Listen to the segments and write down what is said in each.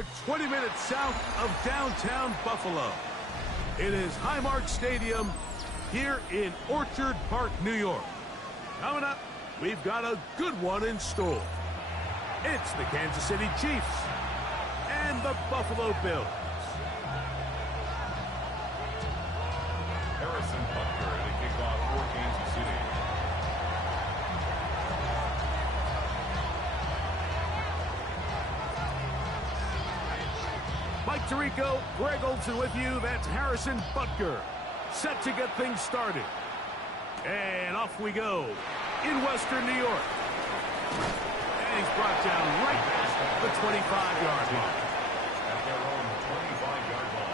are 20 minutes south of downtown Buffalo. It is Highmark Stadium here in Orchard Park, New York. Coming up, we've got a good one in store. It's the Kansas City Chiefs and the Buffalo Bills. Harrison Butker to kick off for Kansas City. Mike Tirico, Greg Olson with you. That's Harrison Butker, set to get things started. And off we go in Western New York. And he's brought down right at the 25-yard line. At their own 25-yard line.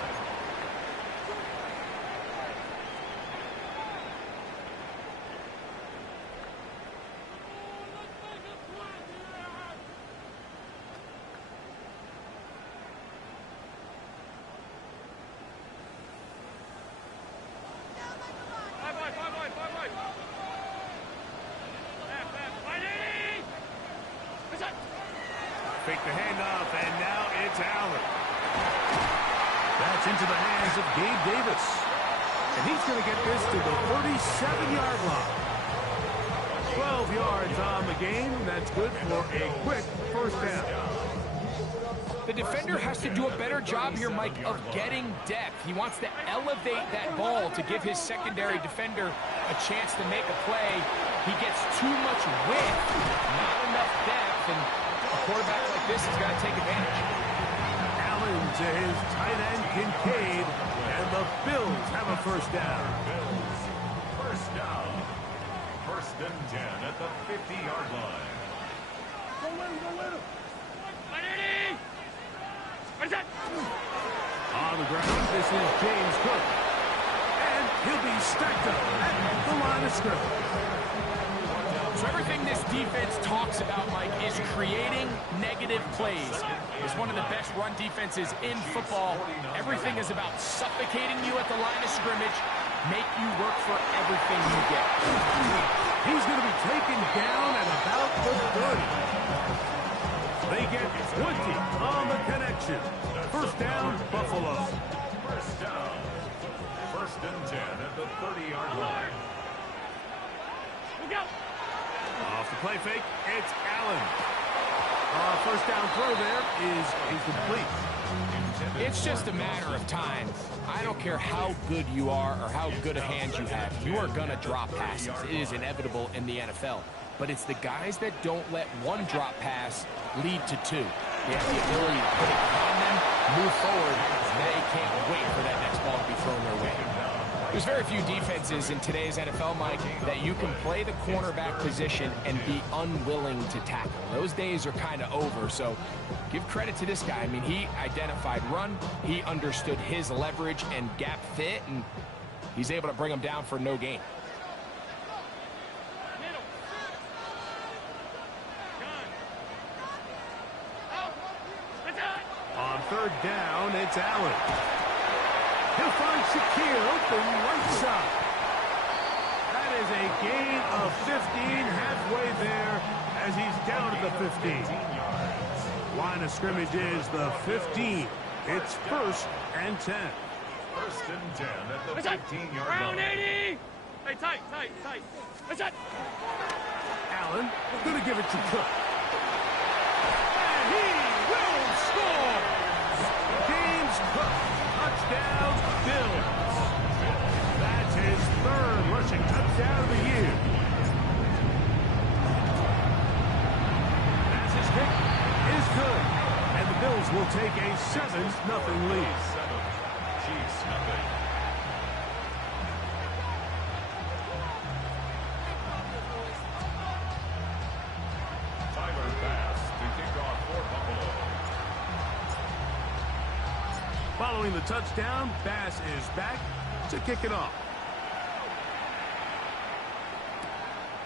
Fake the handoff, and now it's Allen. That's into the hands of Gabe Davis. And he's going to get this to the 37-yard line. 12 yards on the game. That's good for a quick first down. The defender has to do a better job here, Mike, of getting depth. He wants to elevate that ball to give his secondary defender a chance to make a play. He gets too much width, not enough depth, and a quarterback like this has got to take advantage. Allen to his tight end, Kincaid, and the Bills have a first down. Bills, first down. First and 10 at the 50-yard line. Go with him. On the ground, this is James Cook. And he'll be stacked up at the line of scrimmage. So everything this defense talks about, Mike, is creating negative plays. It's one of the best run defenses in football. Everything is about suffocating you at the line of scrimmage, make you work for everything you get. He's going to be taken down at about the 30. They get 20 on the connection. First down, Buffalo. First down. First and 10 at the 30-yard line. Off the play fake, it's Allen. First down throw there is incomplete. It's just a matter of time. I don't care how good you are or how good a hand you have. You are going to drop passes. It is inevitable in the NFL. But it's the guys that don't let one drop pass lead to two. They have the ability to put it behind them, move forward, and they can't wait for that next ball to be thrown their way. There's very few defenses in today's NFL, Mike, that you can play the cornerback position and be unwilling to tackle. Those days are kind of over, so give credit to this guy. I mean, he identified run, he understood his leverage and gap fit, and he's able to bring them down for no gain. On third down, it's Allen. He'll find Shakir open right side. That is a gain of 15 halfway there as he's down at the 15. Line of scrimmage is the 15. It's first and 10. First and 10 at the 15-yard line. 80! Hey, tight. What's that? Allen going to give it to Cook. And he will score! James Cook, touchdown, Bills. That's his third rushing touchdown of the year. As his kick is good, and the Bills will take a 7-0 lead. Chiefs, nothing. Tyler Bass to kick off for Buffalo. Following the touchdown, Bass is back to kick it off.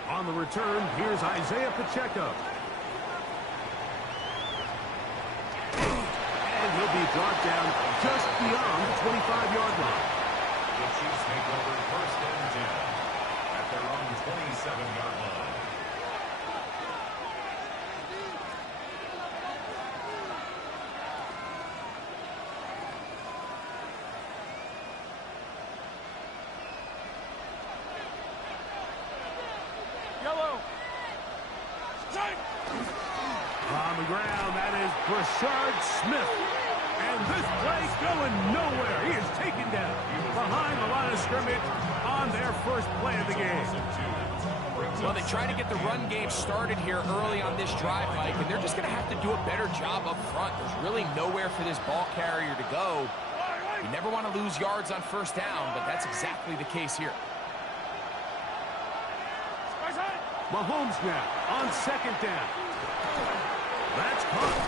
On the return, here's Isaiah Pacheco. And he'll be brought down just beyond the 25-yard line. The Chiefs take over first and 10 at their own 27-yard line. On the ground, that is Brashard Smith. And this play's going nowhere. He is taken down behind the line of scrimmage on their first play of the game. Well, they try to get the run game started here early on this drive, Mike, and they're just going to have to do a better job up front. There's really nowhere for this ball carrier to go. You never want to lose yards on first down, but that's exactly the case here. Mahomes now on second down. That's caught.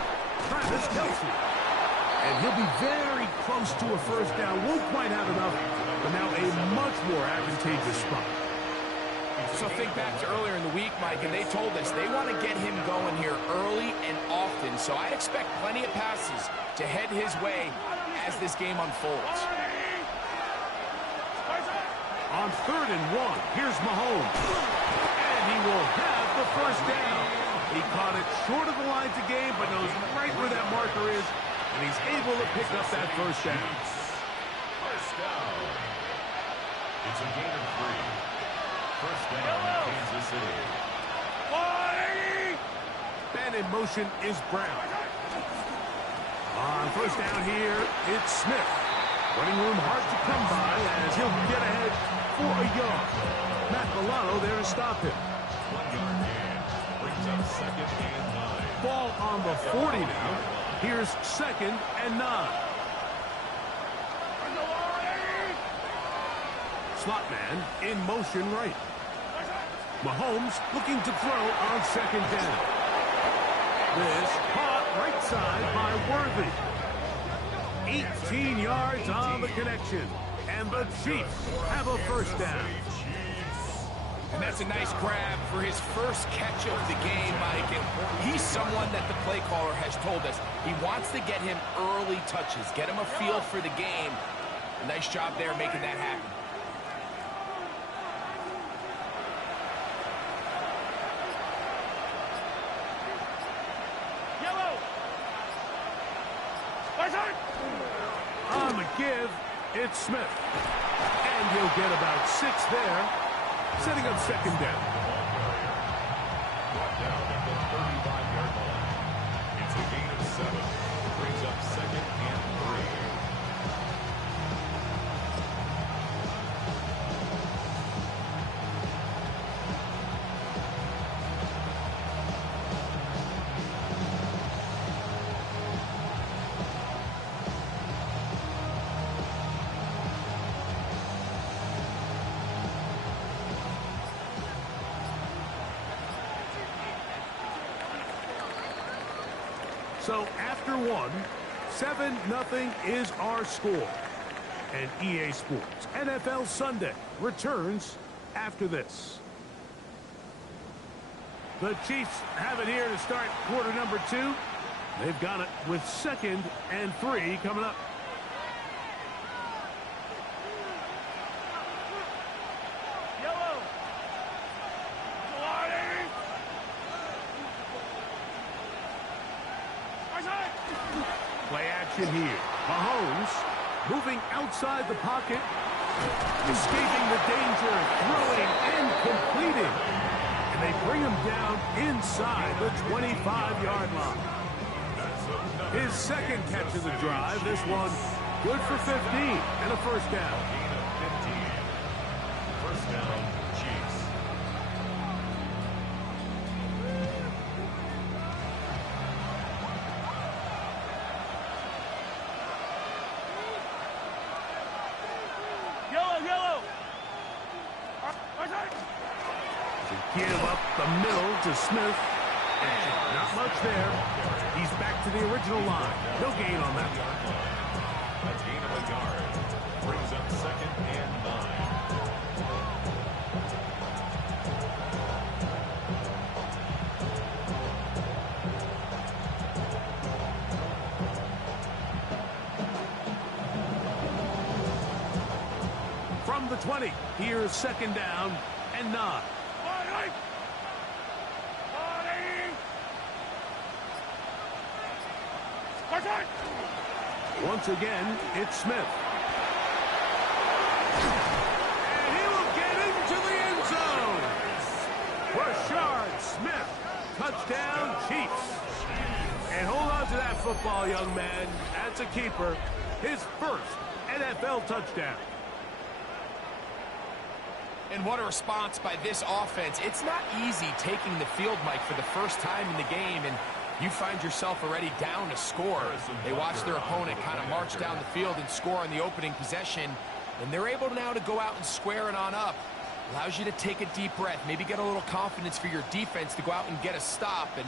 Travis Kelce. And he'll be very close to a first down. Won't quite have enough, but now a much more advantageous spot. So think back to earlier in the week, Mike, and they told us they want to get him going here early and often. So I'd expect plenty of passes to head his way as this game unfolds. On 3rd and 1, here's Mahomes. And he will have the first down. He caught it short of the lines of game, but knows right where that marker is, and he's able to pick up that first down. First down. It's a gain of 3. First down, Kansas City. And in motion is Brown. On first down here, it's Smith. Running room hard to come by as he'll get ahead for a yard. Matt Milano there to stop him. 1-yard gain. Brings up 2nd and 9. Ball on the 40 now. Here's 2nd and 9. Slot man in motion right. Mahomes looking to throw on 2nd down. This caught right side by Worthy. 18 yards on the connection. And the Chiefs have a first down. And that's a nice grab for his first catch of the game, Mike. And he's someone that the play caller has told us he wants to get him early touches, get him a feel for the game. A nice job there making that happen. On the give, it's Smith. And he'll get about 6 there, setting up 2nd down. Brought down at the 35-yard line. It's a gain of 7. Brings up 2nd and 3. So after 1, 7-0 is our score. And EA Sports NFL Sunday returns after this. The Chiefs have it here to start quarter number 2. They've got it with 2nd and 3 coming up. Play action here. Mahomes moving outside the pocket, escaping the danger, throwing and completing. And they bring him down inside the 25-yard line. His 2nd catch of the drive. This one good for 15 and a first down. Gain of 15. First down, Chiefs. Give up the middle to Smith. And not much there. He's back to the original line. No gain on that one. A gain of a yard. Brings up 2nd and 9. From the 20, here's 2nd down and 9. Once again, it's Smith. And he will get into the end zone. Brashard Smith, touchdown. Touchdown, Chiefs. And hold on to that football, young man. That's a keeper. His first NFL touchdown. And what a response by this offense. It's not easy taking the field, Mike, for the first time in the game, and you find yourself already down to score. They watch their opponent kind of march down the field and score on the opening possession, and they're able now to go out and square it on up. Allows you to take a deep breath, maybe get a little confidence for your defense to go out and get a stop, and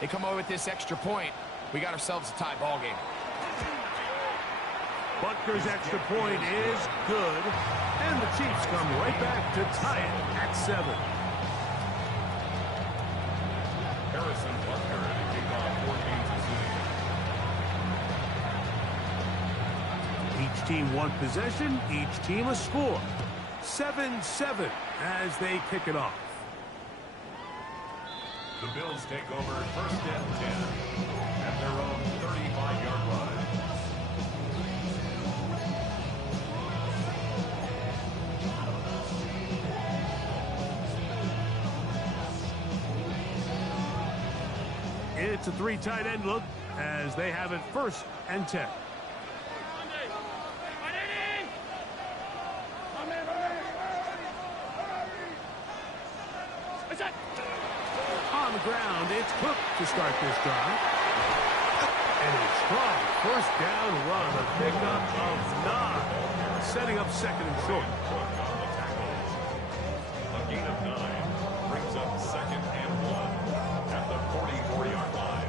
they come away with this extra point. We got ourselves a tie ball game. Butker's extra point is good, and the Chiefs come right back to tie it at 7. Harrison Butker to kick off 14 to 0. Each team one possession, each team a score. 7-7 as they kick it off. The Bills take over first and 10 at their own 35-yard line. It's a 3 tight end look as they have it first and 10. On the ground, it's Cook to start this drive. And a strong first down run, a pickup of 9, setting up second and short. Cook on the tackles. A gain of 9 brings up second and 1 at the 44-yard line.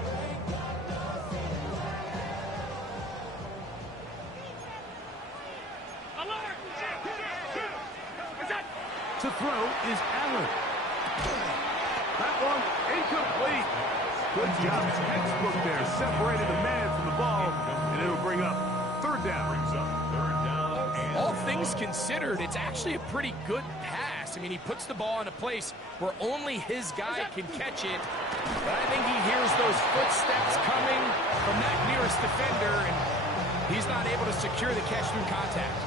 To throw is Allen. That one incomplete. Good job. Textbook there. Separated the man from the ball, and it'll bring up third down. And All things considered, it's actually a pretty good pass. I mean, he puts the ball in a place where only his guy can catch it. But I think he hears those footsteps coming from that nearest defender, and he's not able to secure the catch through contact.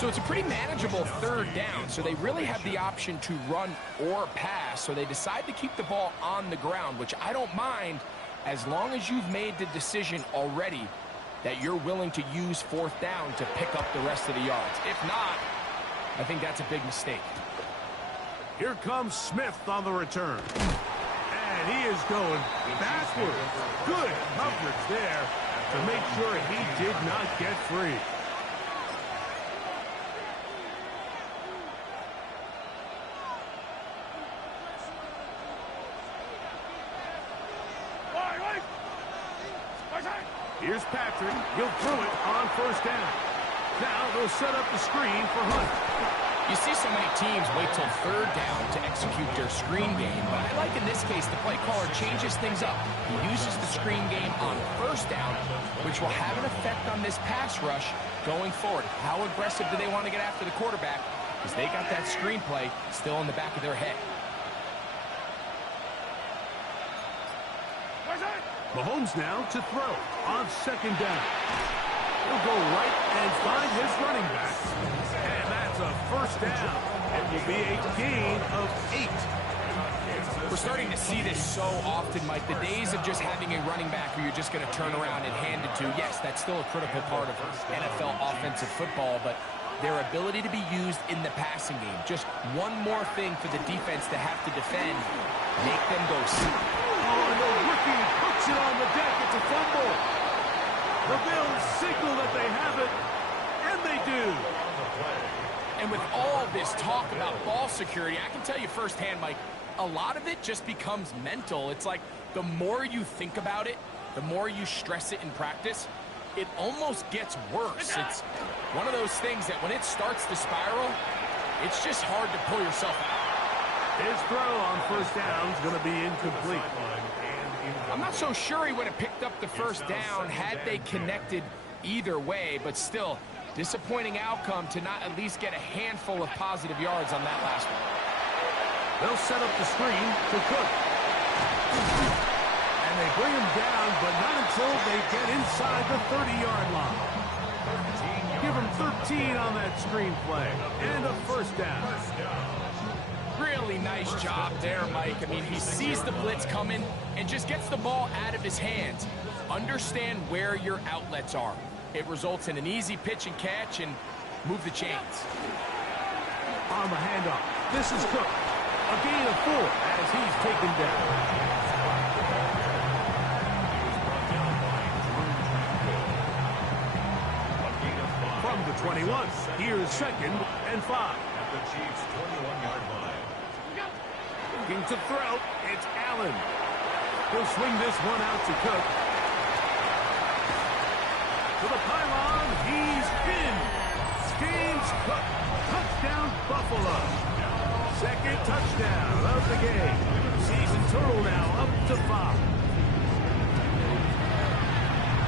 So it's a pretty manageable third down, so they really have the option to run or pass, so they decide to keep the ball on the ground, which I don't mind as long as you've made the decision already that you're willing to use fourth down to pick up the rest of the yards. If not, I think that's a big mistake. Here comes Smith on the return. And he is going backwards. Good coverage there to make sure he did not get free. Here's Patrick. He'll throw it on first down. Now they'll set up the screen for Hunt. You see so many teams wait till third down to execute their screen game, but I like in this case the play caller changes things up. He uses the screen game on first down, which will have an effect on this pass rush going forward. How aggressive do they want to get after the quarterback? Because they got that screen play still in the back of their head. Mahomes now to throw on second down. He'll go right and find his running back. And that's a first down. It will be a gain of 8. We're starting to see this so often, Mike. The days of just having a running back where you're just going to turn around and hand it to, yes, that's still a critical part of NFL offensive football, but their ability to be used in the passing game. Just one more thing for the defense to have to defend. Make them go see. Oh, and the rookie puts it on the deck. It's a fumble. The Bills signal that they have it, and they do. And with all this talk about ball security, I can tell you firsthand, Mike, a lot of it just becomes mental. It's like the more you think about it, the more you stress it in practice, it almost gets worse. It's one of those things that when it starts to spiral, it's just hard to pull yourself out. His throw on first down is going to be incomplete. I'm not so sure he would have picked up the first down had they connected either way, but still, disappointing outcome to not at least get a handful of positive yards on that last one. They'll set up the screen to Cook. And they bring him down, but not until they get inside the 30-yard line. Give him 13 on that screen play, and a first down. Really nice job there, Mike. I mean, he sees the blitz coming and just gets the ball out of his hands. Understand where your outlets are. It results in an easy pitch and catch and move the chains. On the handoff, this is Cook. A gain of 4 as he's taken down. From the 21, here's 2nd and 5. At the Chiefs' 21-yard line. Looking to throw, it's Allen. He'll swing this one out to Cook. To the pylon, he's in. James Cook, touchdown Buffalo. 2nd touchdown of the game. Season total now up to 5.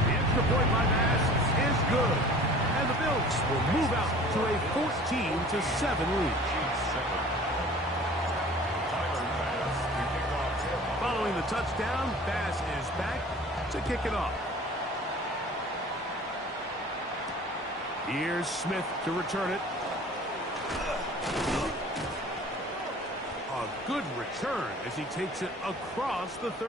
The extra point by Bass is good. And the Bills will move out to a 14-7 lead. Following the touchdown, Bass is back to kick it off. Here's Smith to return it. A good return as he takes it across the 30.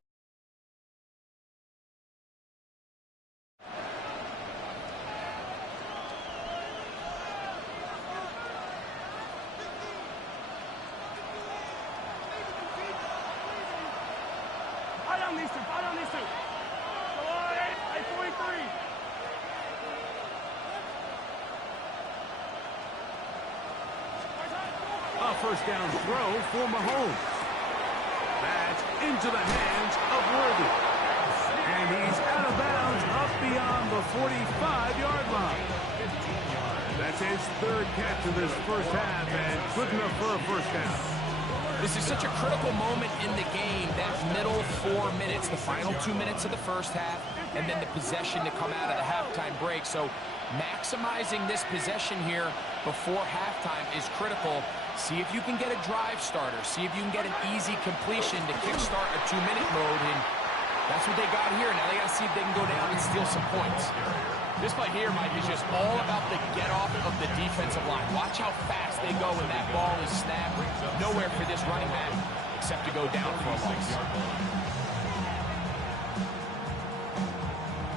Fight on these two. Fight on these two. Go on, 43. A first down throw for Mahomes. That's into the hands of Worthy. And he's out of bounds up beyond the 45-yard line. That's his 3rd catch of this first half and good enough for a first down. This is such a critical moment in the game, that middle 4 minutes, the final 2 minutes of the first half, and then the possession to come out of the halftime break. So maximizing this possession here before halftime is critical. See if you can get a drive starter. See if you can get an easy completion to kickstart a 2-minute mode, and that's what they got here. Now they got to see if they can go down and steal some points. This play here, Mike, is just all about the get-off of the defensive line. Watch how fast they go when that ball is snapped. Nowhere for this running back except to go down for a loss.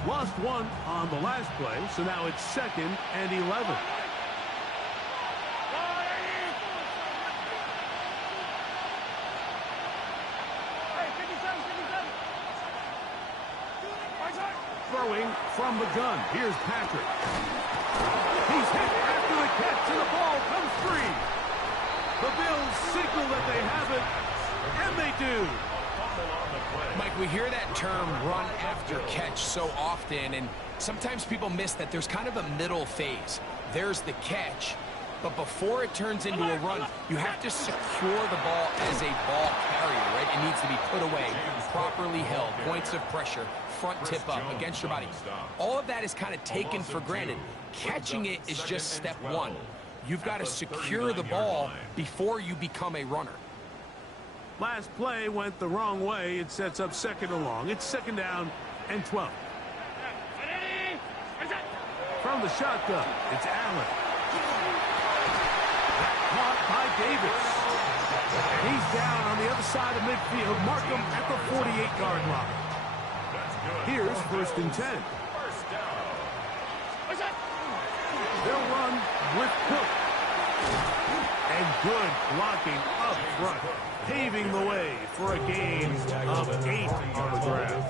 Lost 1 on the last play, so now it's 2nd and 11. Throwing from the gun. Here's Patrick. He's hit after the catch, and the ball comes free. The Bills signal that they have it, and they do. Mike, we hear that term run after catch so often, and sometimes people miss that there's kind of a middle phase. There's the catch, but before it turns into a run, you have to secure the ball as a ball carrier, right? It needs to be put away, properly held, points of pressure, front tip up against your body. All of that is kind of taken for granted. Catching it is just step 1. You've got to secure the ball before you become a runner. Last play went the wrong way. It sets up 2nd and long. It's 2nd down and 12. From the shotgun, it's Allen. Caught by Davis. And he's down on the other side of midfield. Mark him at the 48-yard line. Here's 1st and 10. They'll run with Cook. And good blocking up front, paving the way for a gain of 8 on the ground.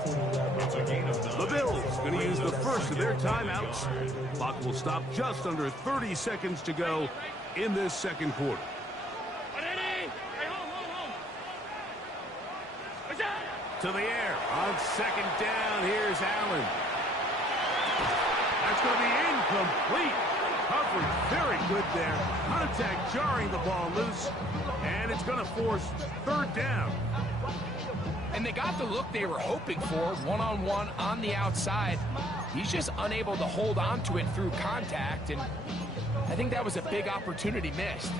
The Bills going to use the first of their timeouts. Clock will stop just under 30 seconds to go in this 2nd quarter. To the air on 2nd down. Here's Allen. That's going to be incomplete. Coverage very good there. Contact jarring the ball loose. And it's going to force 3rd down. And they got the look they were hoping for, one-on-one on the outside. He's just unable to hold on to it through contact, and I think that was a big opportunity missed.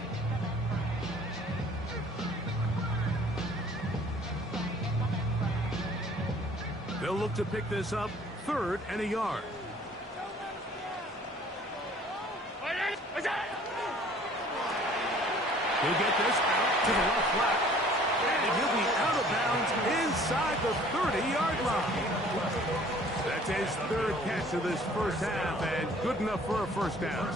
They'll look to pick this up 3rd and a yard. He'll get this out to the left flat. And he'll be out of bounds inside the 30-yard line. That's his third catch of this first half, and good enough for a first down.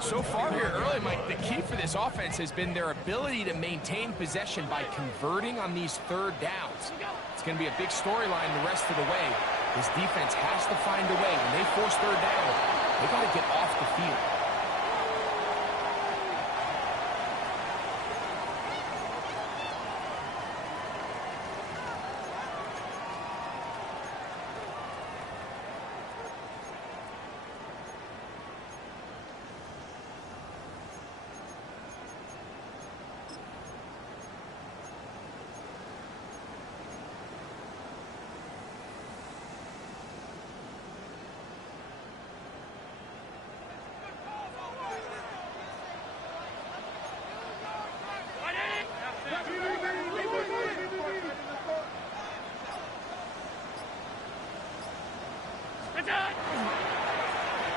So far here early, Mike, the key for this offense has been their ability to maintain possession by converting on these third downs. It's going to be a big storyline the rest of the way. This defense has to find a way. When they force third down, they got to get off the field.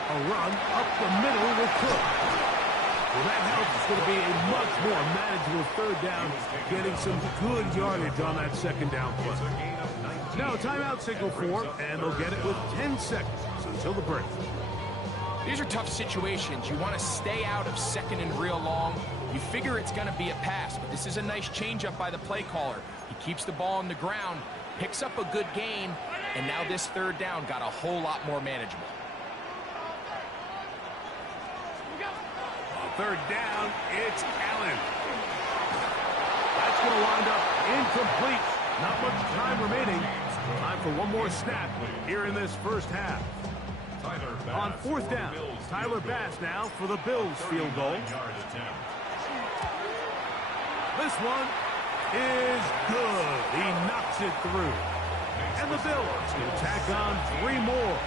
A run up the middle with Cook. Well, that helps. It's going to be a much more manageable third down, getting some good yardage on that second down play. Now, timeout signal for, and they'll get it with 10 seconds until the break. These are tough situations. You want to stay out of second and real long. You figure it's going to be a pass, but this is a nice changeup by the play caller. He keeps the ball on the ground, picks up a good gain, and now this third down got a whole lot more manageable. Third down, it's Allen. That's going to wind up incomplete. Not much time remaining. Time for one more snap here in this first half. On fourth down, Tyler Bass now for the Bills field goal. This one is good. He knocks it through. And the Bills will tack on 3 more,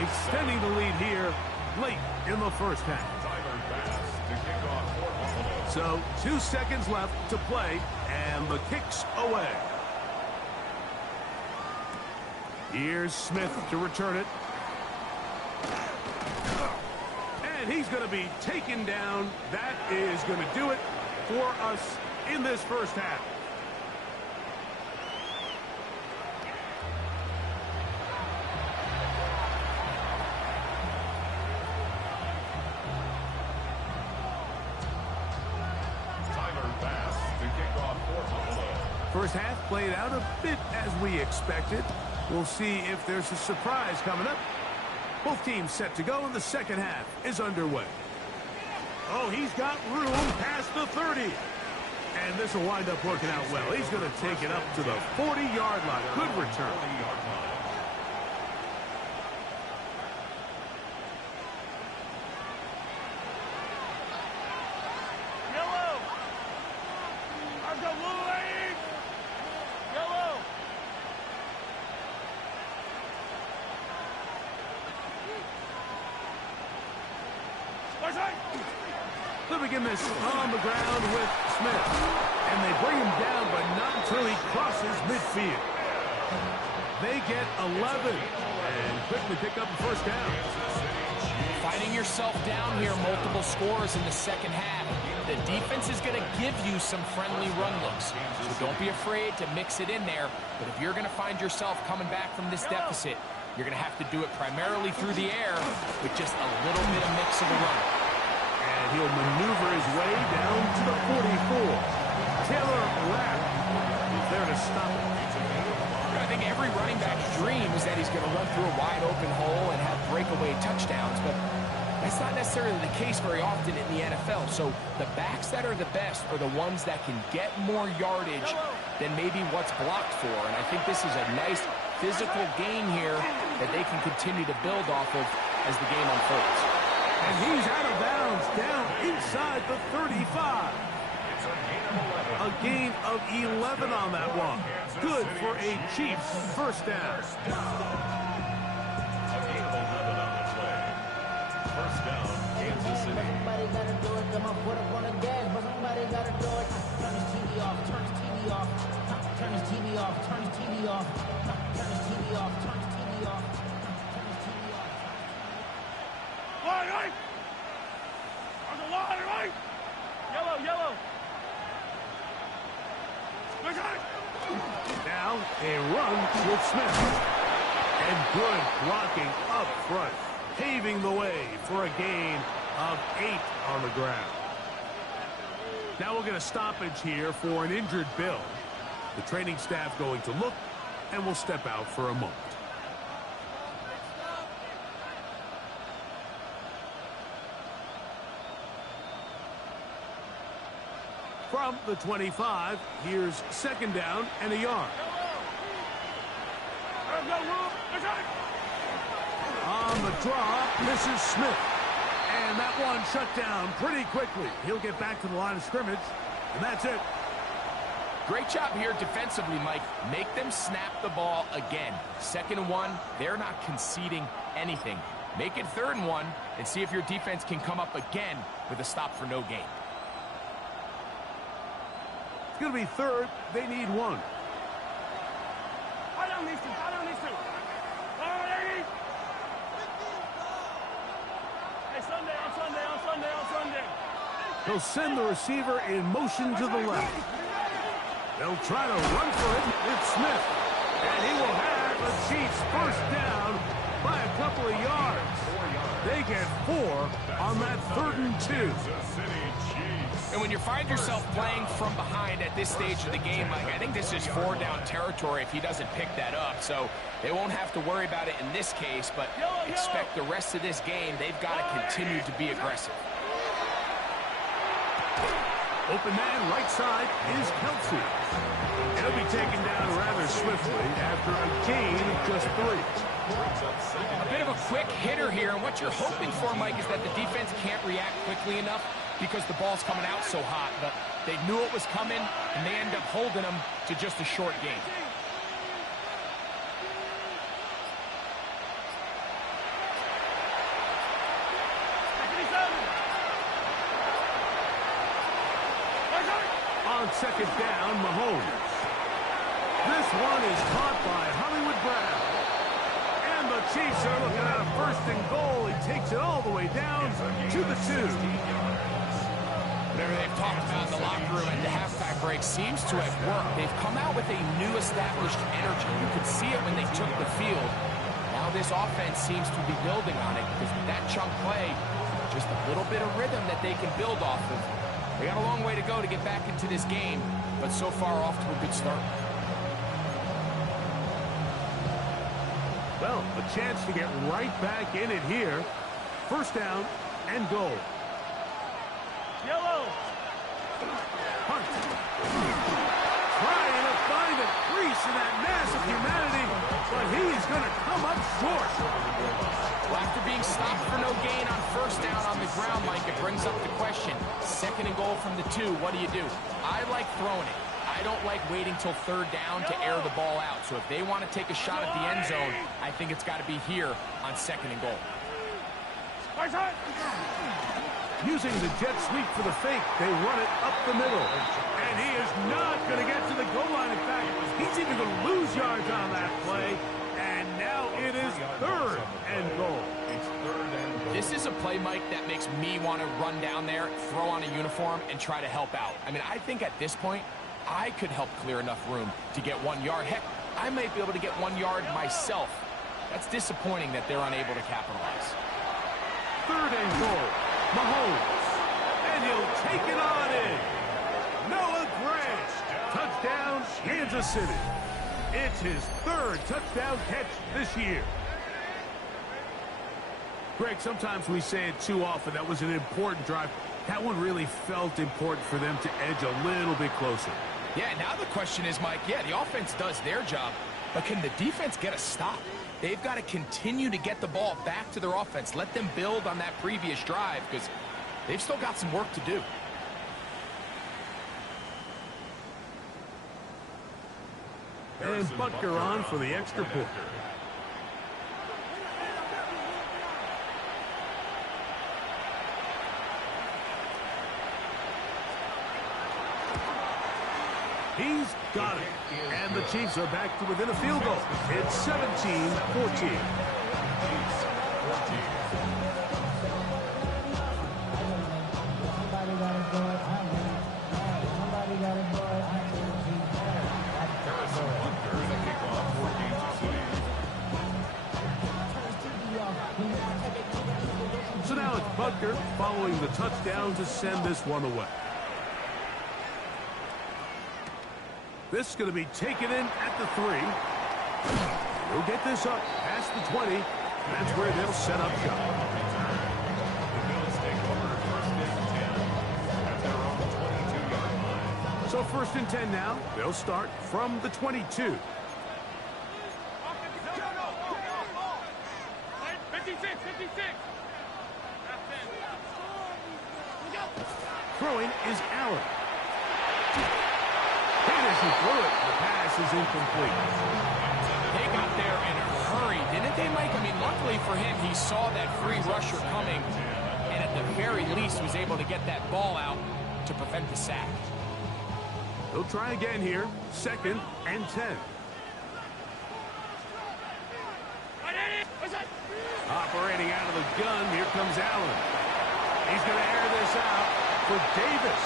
extending the lead here late in the first half. So 2 seconds left to play, and the kick's away. Here's Smith to return it. And he's going to be taken down. That is going to do it for us in this first half. First half played out a bit as we expected. We'll see if there's a surprise coming up. Both teams set to go, and the second half is underway. Oh, he's got room past the 30. And this will wind up working out well. He's going to take it up to the 40-yard line. Good return. They'll begin this on the ground with Smith. And they bring him down, but not until he crosses midfield. They get 11 and quickly pick up the first down. Fighting yourself down here, multiple scores in the second half. The defense is going to give you some friendly run looks, so don't be afraid to mix it in there. But if you're going to find yourself coming back from this deficit, you're going to have to do it primarily through the air with just a little bit of mix of a run. And he'll maneuver his way down to the 44. Taylor Rapp is there to stop him. I think every running back's dream is that he's going to run through a wide open hole and have breakaway touchdowns, but that's not necessarily the case very often in the NFL. So the backs that are the best are the ones that can get more yardage than maybe what's blocked for. And I think this is a nice physical gain here that they can continue to build off of as the game unfolds. And he's out of bounds, down inside the 35. A gain of 11 on that one. Good for a Chiefs first down. A gain of 11 on the play. First down, Kansas City. Somebody gotta do it. Come on, put up on the gas, but somebody gotta do it. Turn his TV off. Turn his TV off. Turn his TV off. Turn his TV off. Turn his TV off. Turn his TV off. Turn his TV off. Line right. On the line right. Yellow, yellow. now a run with Smith. And good blocking up front, paving the way for a gain of 8 on the ground. Now we'll get a stoppage here for an injured Bill. The training staff going to look, and will step out for a moment. From the 25, here's second down and a yard. On the draw, misses Smith. And that one shut down pretty quickly. He'll get back to the line of scrimmage, and that's it. Great job here defensively, Mike. Make them snap the ball again. 2nd and 1, they're not conceding anything. Make it 3rd and 1, and see if your defense can come up again with a stop for no gain. It's going to be 3rd. They need 1. He'll send the receiver in motion to the left. They'll try to run for it. It's Smith. And he will have the Chiefs first down by a couple of yards. They get 4 on that 3rd and 2. And when you find yourself playing from behind at this stage of the game, Mike, I think this is 4-down territory if he doesn't pick that up. So they won't have to worry about it in this case, but expect the rest of this game, they've got to continue to be aggressive. Open man right side is Kelsey. He'll be taken down rather swiftly after a gain of just 3. A bit of a quick hitter here, and what you're hoping for, Mike, is that the defense can't react quickly enough because the ball's coming out so hot. But they knew it was coming, and they end up holding them to just a short gain. On 2nd down, Mahomes. This one is caught by Hollywood Brown. And the Chiefs are looking at a 1st and goal. He takes it all the way down to the 2. Whatever they've talked about in the locker room at the halftime break seems to have worked. They've come out with a new established energy. You could see it when they took the field. Now this offense seems to be building on it because with that chunk play, just a little bit of rhythm that they can build off of. They got a long way to go to get back into this game, but so far off to a good start. Well, a chance to get right back in it here. 1st down and goal. Yellow. Hunt. Trying to find a crease in that mass of humanity, but he's going to come up short. Well, after being stopped for no gain on 1st down on the ground, Mike, it brings up the question. 2nd and goal from the 2, what do you do? I like throwing it. I don't like waiting till 3rd down to air the ball out. So if they want to take a shot at the end zone, I think it's got to be here on 2nd and goal. Using the jet sweep for the fake, they run it up the middle. And he is not going to get to the goal line. In fact, he's even going to lose yards on that play. And now it is 3rd and goal. This is a play, Mike, that makes me want to run down there, throw on a uniform, and try to help out. I mean, I think at this point, I could help clear enough room to get 1 yard. Heck, I might be able to get 1 yard myself. That's disappointing that they're unable to capitalize. 3rd and goal. Mahomes. And he'll take it on in. Noah Gray. Touchdown, Kansas City. It's his 3rd touchdown catch this year. Greg, sometimes we say it too often. That was an important drive. That one really felt important for them to edge a little bit closer. Yeah, now the question is, Mike, yeah, the offense does their job, but can the defense get a stop? They've got to continue to get the ball back to their offense. Let them build on that previous drive because they've still got some work to do. And Butker on for the extra point. He's got it. And the Chiefs are back to within a field goal. It's 17-14. pressure following the touchdown to send this one away. This is going to be taken in at the 3. He'll get this up past the 20. That's where they'll set up shop. The Bills take over first and 10 at their own 22-yard line. So first and 10 now. They'll start from the 22. 56. Throwing is Allen. He threw it. The pass is incomplete. They got there in a hurry, didn't they, Mike? I mean, luckily for him, he saw that free rusher coming, and at the very least was able to get that ball out to prevent the sack. They'll try again here. Second and 10. Operating out of the gun, here comes Allen. He's going to air this out for Davis.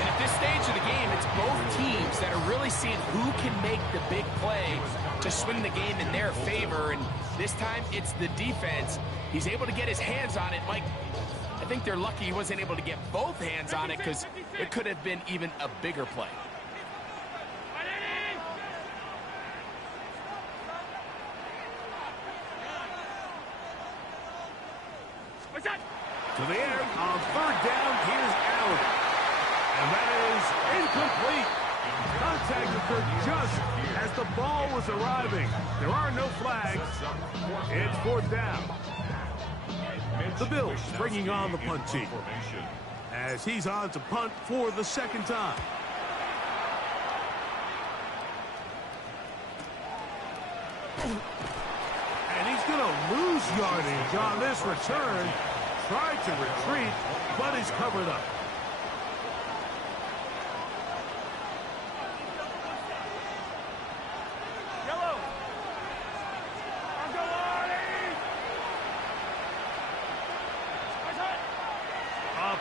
And at this stage of the game, it's both teams that are really seeing who can make the big play to swing the game in their favor. And this time, it's the defense. He's able to get his hands on it. Mike, I think they're lucky he wasn't able to get both hands on it because it could have been even a bigger play. To the air on third down, here's Allen. And that is incomplete. Contact occurred just as the ball was arriving. There are no flags. It's fourth down. The Bills bringing on the punt team as he's on to punt for the second time. And he's going to lose yardage on this return. Tried to retreat, but he's covered up.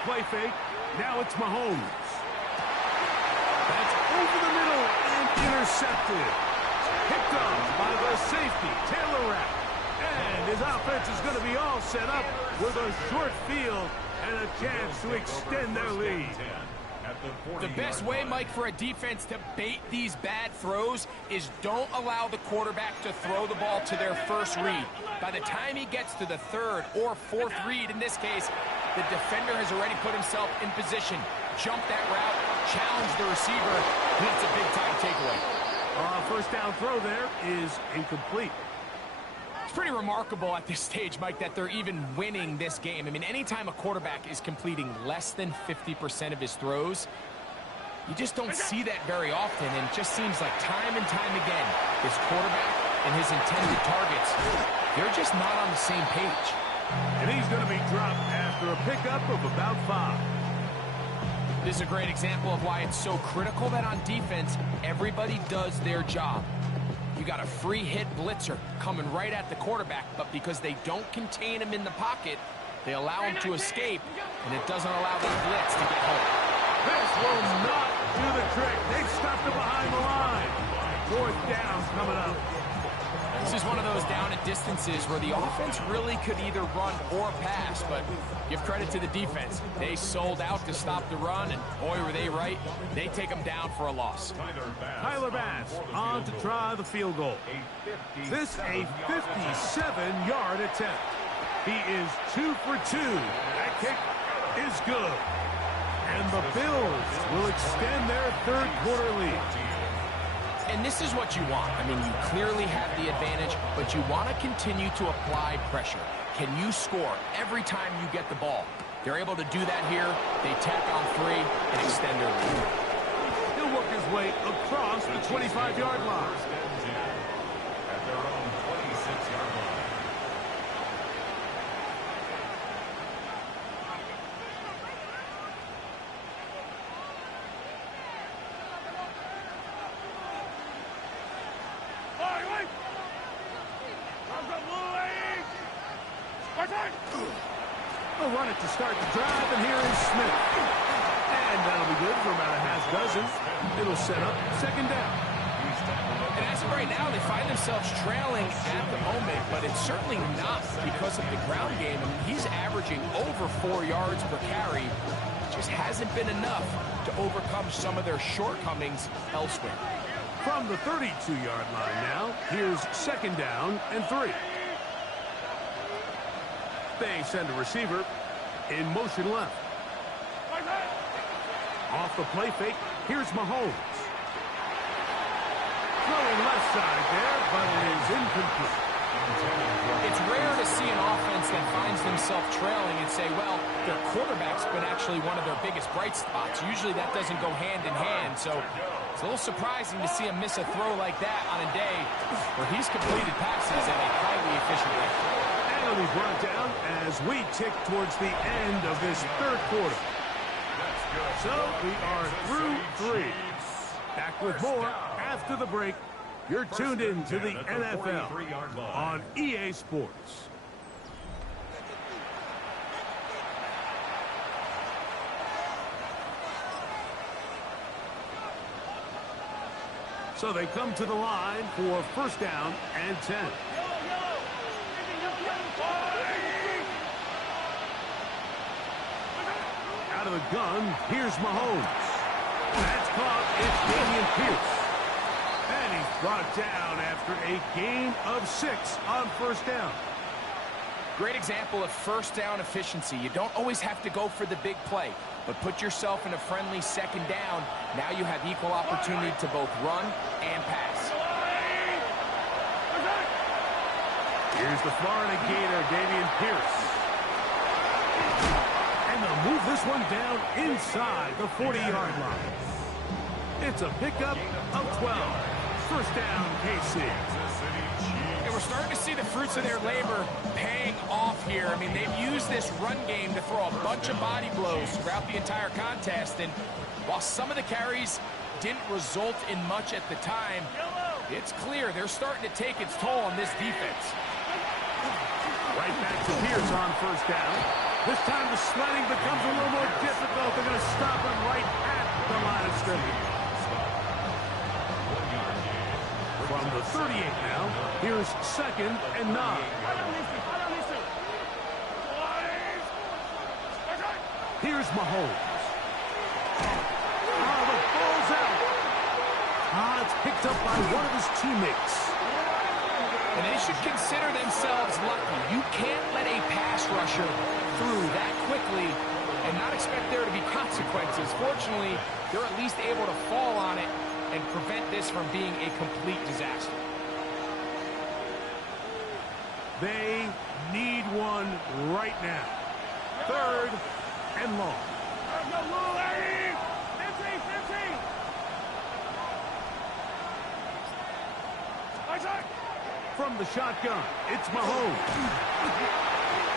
Play fake. Now it's Mahomes. That's over the middle and intercepted. Picked up by the safety, Taylor Rapp. And his offense is going to be all set up with a short field and a chance to extend their lead. The best way, Mike, for a defense to bait these bad throws is don't allow the quarterback to throw the ball to their first read. By the time he gets to the third or fourth read, in this case, the defender has already put himself in position, jumped that route, challenged the receiver, and it's a big-time takeaway. First down throw there is incomplete. It's pretty remarkable at this stage, Mike, that they're even winning this game. I mean, anytime a quarterback is completing less than 50% of his throws, you just don't see that very often, and it just seems like time and time again, his quarterback and his intended targets, they're just not on the same page. And he's going to be dropped after a pickup of about 5. This is a great example of why it's so critical that on defense, everybody does their job. You got a free hit blitzer coming right at the quarterback, but because they don't contain him in the pocket, they allow him to escape, and it doesn't allow the blitz to get home. This will not do the trick. They've stopped him behind the line. Fourth down coming up. This is one of those down and distances where the offense really could either run or pass, but give credit to the defense. They sold out to stop the run, and boy, were they right. They take them down for a loss. Tyler Bass on to try the field goal. This a 57-yard attempt. He is 2 for 2. That kick is good. And the Bills will extend their third quarter lead. And this is what you want. I mean, you clearly have the advantage, but you want to continue to apply pressure. Can you score every time you get the ball? They're able to do that here. They tack on 3 and extend their lead. He'll work his way across the 25-yard line. At their own 26-yard line. They'll run it to start the drive, and here is Smith. And that'll be good for about a half dozen. It'll set up second down. And as of right now, they find themselves trailing at the moment, but it's certainly not because of the ground game. I mean, he's averaging over 4 yards per carry. Just hasn't been enough to overcome some of their shortcomings elsewhere. From the 32-yard line now, here's 2nd down and 3. They send a receiver in motion left. Off the play fake, here's Mahomes. Throwing left side there, but it is incomplete. It's rare to see an offense that finds themselves trailing and say, well, their quarterback's been actually one of their biggest bright spots. Usually that doesn't go hand in hand, so it's a little surprising to see him miss a throw like that on a day where he's completed passes at a highly efficient rate. And he'll be brought down as we tick towards the end of this 3rd quarter. So we are through 3. Back with more after the break. You're tuned in to the NFL on EA Sports. So they come to the line for 1st down and 10. Out of the gun, here's Mahomes. That's caught. It's Dameon Pierce. And he's brought down after a gain of 6 on 1st down. Great example of 1st down efficiency. You don't always have to go for the big play, but put yourself in a friendly 2nd down. Now you have equal opportunity to both run and pass. Here's the Florida Gator, Dameon Pierce. And they'll move this one down inside the 40-yard line. It's a pickup of 12. 1st down, KC. And we're starting to see the fruits of their labor paying off here. I mean, they've used this run game to throw a bunch of body blows throughout the entire contest. And while some of the carries didn't result in much at the time, it's clear they're starting to take its toll on this defense. Right back to Pierce on 1st down. This time the sledding becomes a little more difficult. They're going to stop him right at the line of scrimmage. From the 38 now, here's 2nd and 9. Here's Mahomes. Oh, the ball's out. It's picked up by one of his teammates. And they should consider themselves lucky. You can't let a pass rusher through that quickly and not expect there to be consequences. Fortunately, they're at least able to fall on it and prevent this from being a complete disaster. They need one right now. 3rd and long. From the shotgun, it's Mahomes.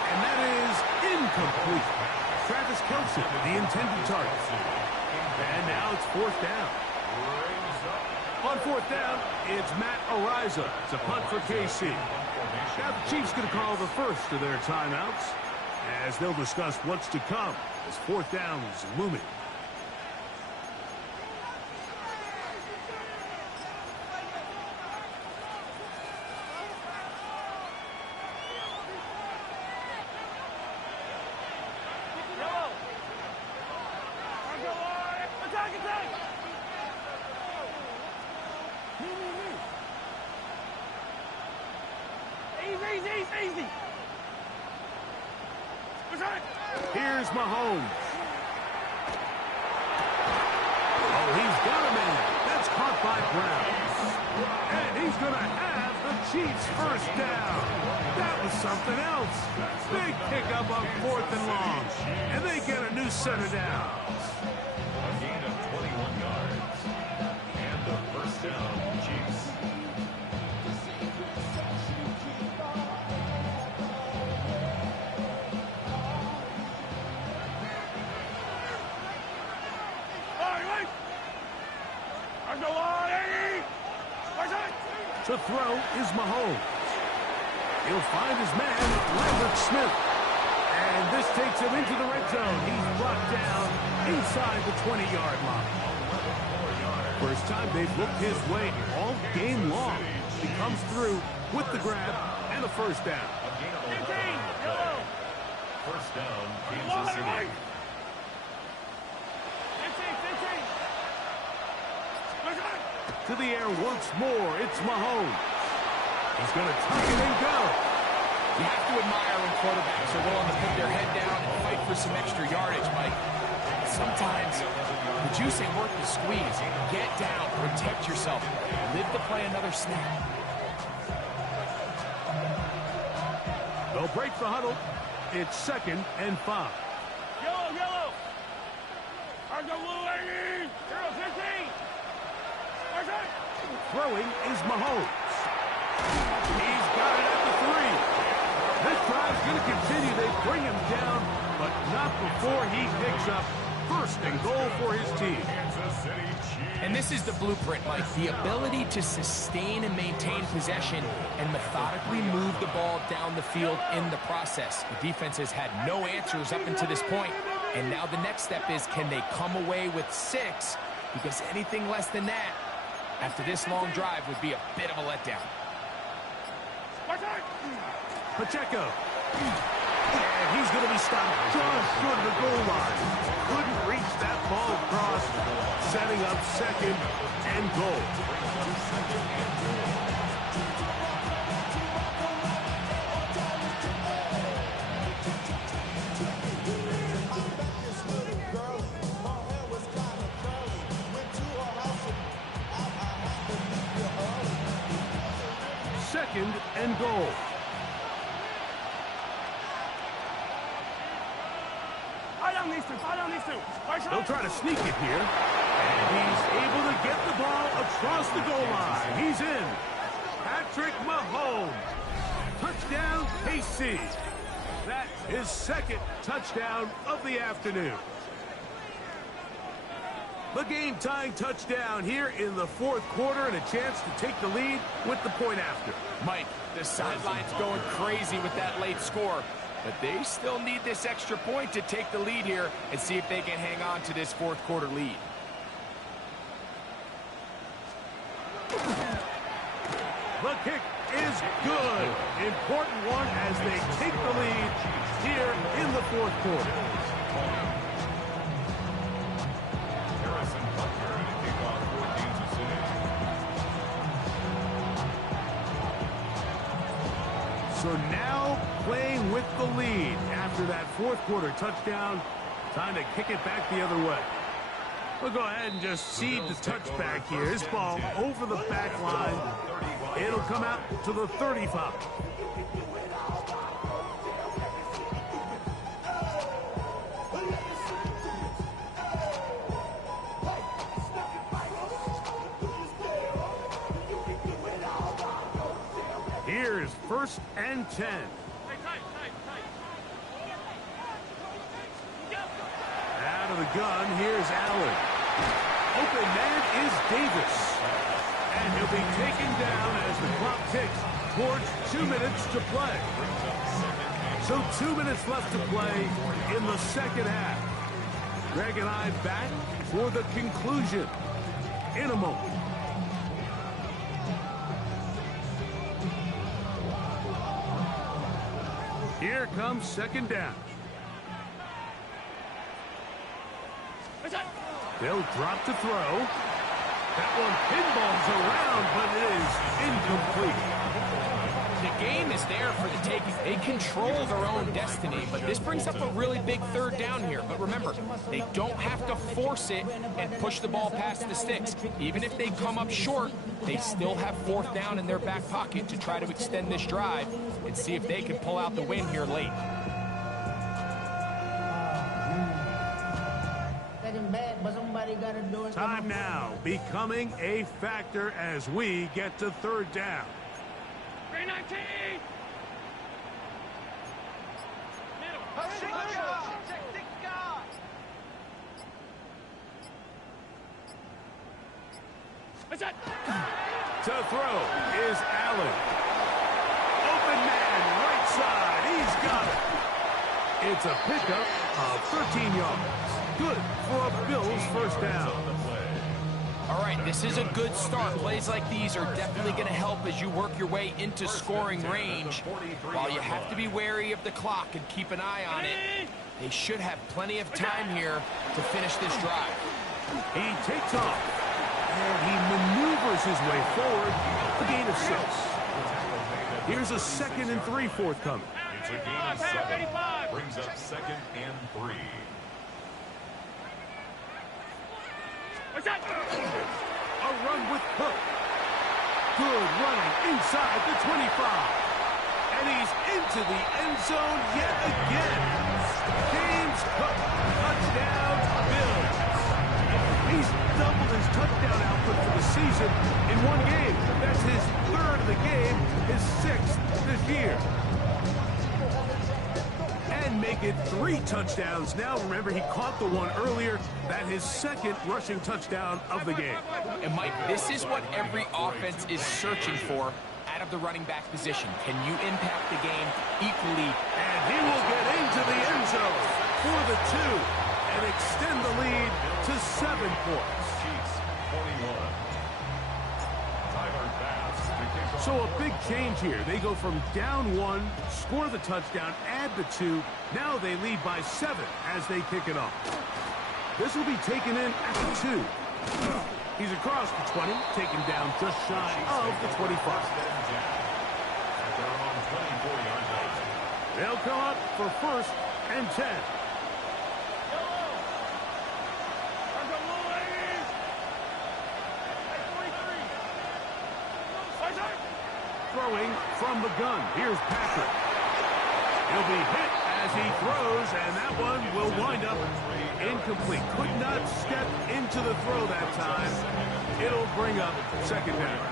And that is incomplete. Travis Kelce, the intended target. And now it's 4th down. On 4th down, it's Matt Ariza. It's a punt for KC. Now the Chiefs going to call the first of their timeouts as they'll discuss what's to come as 4th down is looming. Easy. Here's Mahomes. Oh, he's got a man. That's caught by Brown. And he's going to have the Chiefs 1st down. That was something else. Big pickup on 4th and long. And they get a new set of downs. A gain of 21 yards. And the 1st down, Chiefs. To throw is Mahomes. He'll find his man, Lambert Smith. And this takes him into the red zone. He's brought down inside the 20-yard line. First time they've looked his way all game long. He comes through with the grab and a first down. A gain of 11 on the play. First down, Kansas City. 15. To the air once more, it's Mahomes. He's going to tuck it and go. You have to admire when quarterbacks are willing to put their head down and fight for some extra yardage, Mike. Sometimes the juice ain't worth the squeeze. Get down, protect yourself, live to play another snap. They'll break the huddle. It's 2nd and 5. Yellow. Argo blue 80. 0-15. Throwing is Mahomes. He's got it at the 3. This drive's going to continue. They bring him down, but not before he picks up 1st and goal for his team. And this is the blueprint, Mike. The ability to sustain and maintain possession and methodically move the ball down the field in the process. The defense has had no answers up until this point, and now the next step is, can they come away with 6? Because anything less than that, after this long drive, would be a bit of a letdown. Pacheco. And he's going to be stopped just short of the goal line. Couldn't reach that ball across, setting up 2nd and goal. Second and goal. They'll try to sneak it here. And he's able to get the ball across the goal line. He's in. Patrick Mahomes. Touchdown, KC. That's his 2nd touchdown of the afternoon. The game-tying touchdown here in the 4th quarter, and a chance to take the lead with the point after. Mike, the sideline's going crazy with that late score, but they still need this extra point to take the lead here and see if they can hang on to this 4th quarter lead. The kick is good. Important one as they take the lead here in the 4th quarter. So now playing with the lead after that 4th quarter touchdown. Time to kick it back the other way. We'll go ahead and just cede the touchback here. This ball over the back line. It'll come out to the 35. Here's 1st and 10. Out of the gun, here's Allen. Open man is Davis. And he'll be taken down as the clock ticks towards 2 minutes to play. So 2 minutes left to play in the 2nd half. Greg and I back for the conclusion in a moment. Here comes 2nd down. They'll drop to throw. That one pinballs around, but it is incomplete. The game is there for the taking. They control their own destiny, but this brings up a really big 3rd down here. But remember, they don't have to force it and push the ball past the sticks. Even if they come up short, they still have 4th down in their back pocket to try to extend this drive and see if they can pull out the win here late. Time now becoming a factor as we get to 3rd down. 319. To throw is Allen. Open man, right side. He's got it. It's a pickup of 13 yards. Good for a Bills 1st down. All right, this is a good start. Plays like these are definitely going to help as you work your way into scoring range. While you have to be wary of the clock and keep an eye on it, they should have plenty of time here to finish this drive. He takes off, and he maneuvers his way forward. A gain of 6. Here's a 2nd and 3 forthcoming. It's a gain of 7. Brings up 2nd and 3. A run with Cook. Good running inside the 25. And he's into the end zone yet again. James Cook, touchdown, Bills. He's doubled his touchdown output for the season in one game. That's his 3rd of the game, his 6th this year. And make it 3 touchdowns now. Remember, he caught the one earlier. That his 2nd rushing touchdown of the game. And Mike, this is what every offense is searching for out of the running back position. Can you impact the game equally? And he will get into the end zone for the 2 and extend the lead to 7 points. Chiefs 21. Tyler Bass to kick off. So a big change here. They go from down 1, score the touchdown, add the 2. Now they lead by 7 as they kick it off. This will be taken in at the 2. He's across the 20, taken down just shy of the 25. They're on 24-yard line. They'll come up for 1st and 10. Throwing from the gun. Here's Patrick. He'll be hit as he throws, and that one will wind up incomplete. Could not step into the throw that time. It'll bring up 2nd down.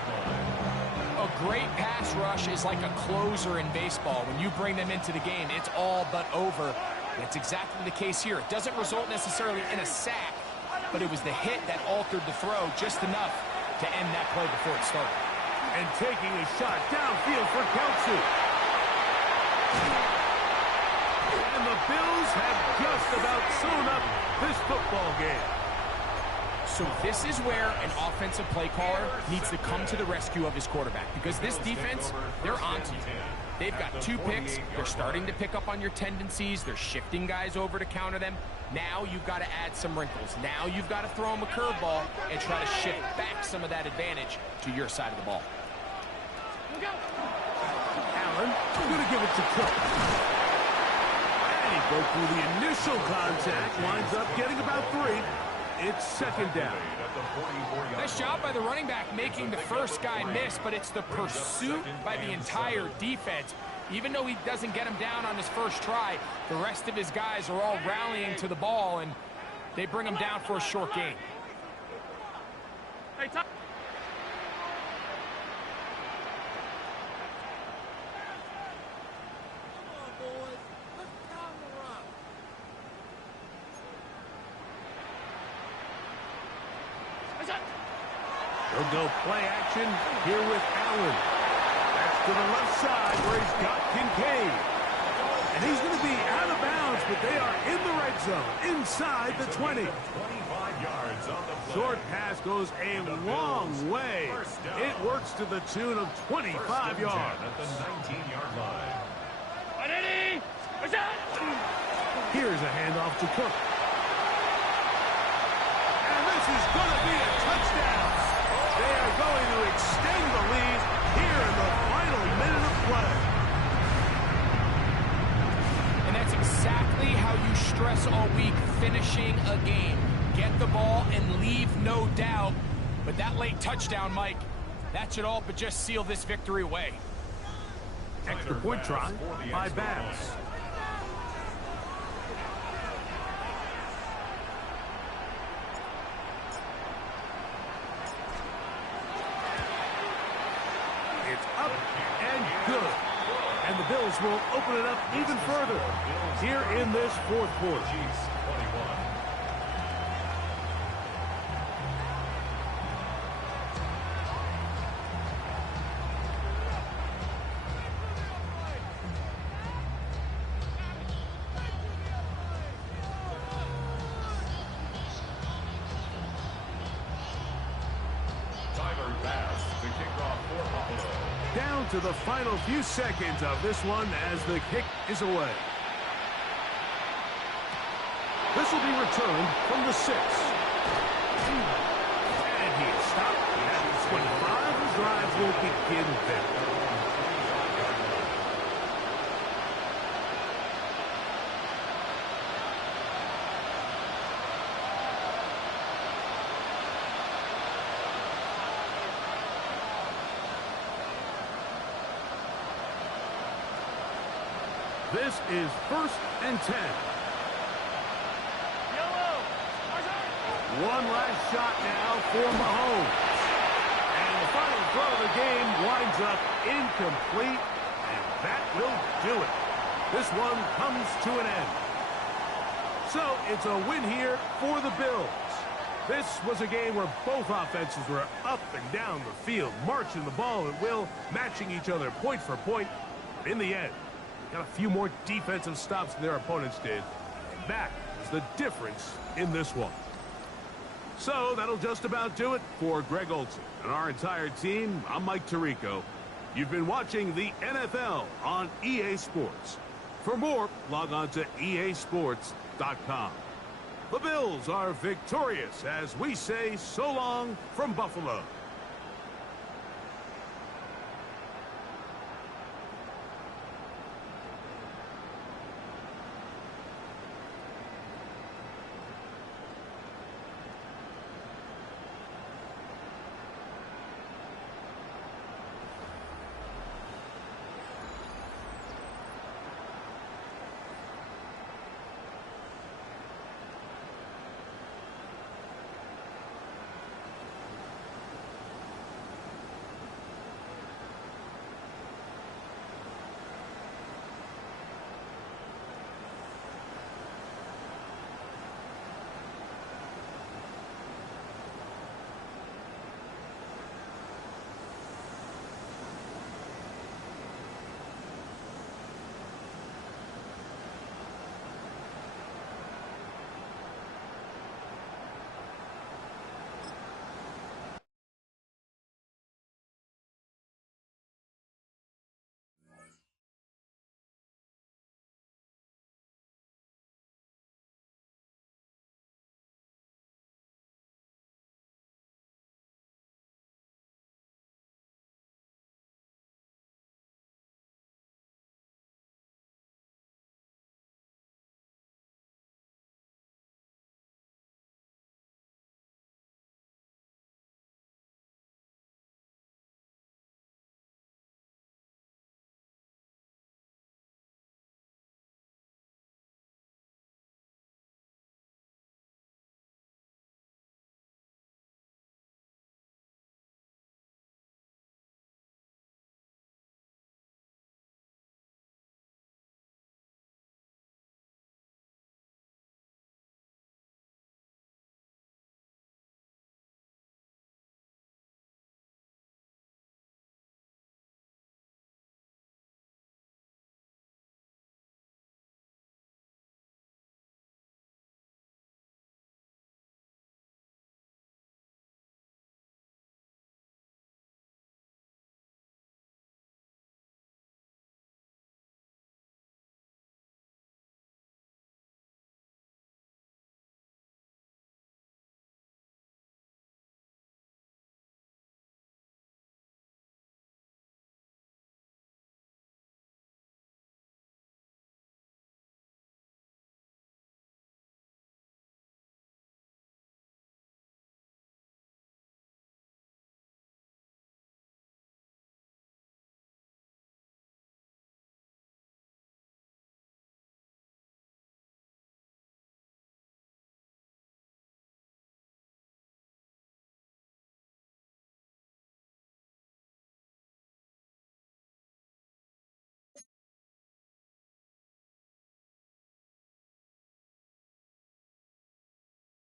A great pass rush is like a closer in baseball. When you bring them into the game, it's all but over. That's exactly the case here. It doesn't result necessarily in a sack, but it was the hit that altered the throw just enough to end that play before it started. And taking a shot downfield for Kelsey. And the Bills have just about sewn up this football game. So this is where an offensive play caller needs to come to the rescue of his quarterback, because this defense, they're onto you. They've got 2 picks. They're starting to pick up on your tendencies. They're shifting guys over to counter them. Now you've got to add some wrinkles. Now you've got to throw them a curveball and try to shift back some of that advantage to your side of the ball. Allen going to give it to Cook. And he broke through the initial contact, winds up getting about 3. It's 2nd down. Nice job by the running back making the first guy miss, but it's the pursuit by the entire defense. Even though he doesn't get him down on his first try, the rest of his guys are all rallying to the ball, and they bring him down for a short gain. Hey, Tom. They'll go play action here with Allen. That's to the left side where he's got Kincaid. And he's going to be out of bounds, but they are in the red zone, inside the 20. 25 yards on the play. Short pass goes a long way. It works to the tune of 25 yards. At the 19-yard line. Here's a handoff to Cook. And this is going to be a touchdown. They are going to extend the lead here in the final minute of play. And that's exactly how you stress all week, finishing a game. Get the ball and leave no doubt. But that late touchdown, Mike, that should all but just seal this victory away. Extra point try by Bass. It's up and good. And the Bills will open it up even further here in this 4th quarter. Chiefs 21. pass to kick off for Buffalo. Down to the final few seconds of this one as the kick is away. This will be returned from the 6. And he is stopped at the 25. The drive will begin there. This is 1st and 10. One last shot now for Mahomes. And the final throw of the game winds up incomplete, and that will do it. This one comes to an end. So it's a win here for the Bills. This was a game where both offenses were up and down the field, marching the ball at will, matching each other point for point. But in the end, got a few more defensive stops than their opponents did. And that is the difference in this one. So that'll just about do it for Greg Olson and our entire team. I'm Mike Tirico. You've been watching the NFL on EA Sports. For more, log on to easports.com. The Bills are victorious as we say so long from Buffalo.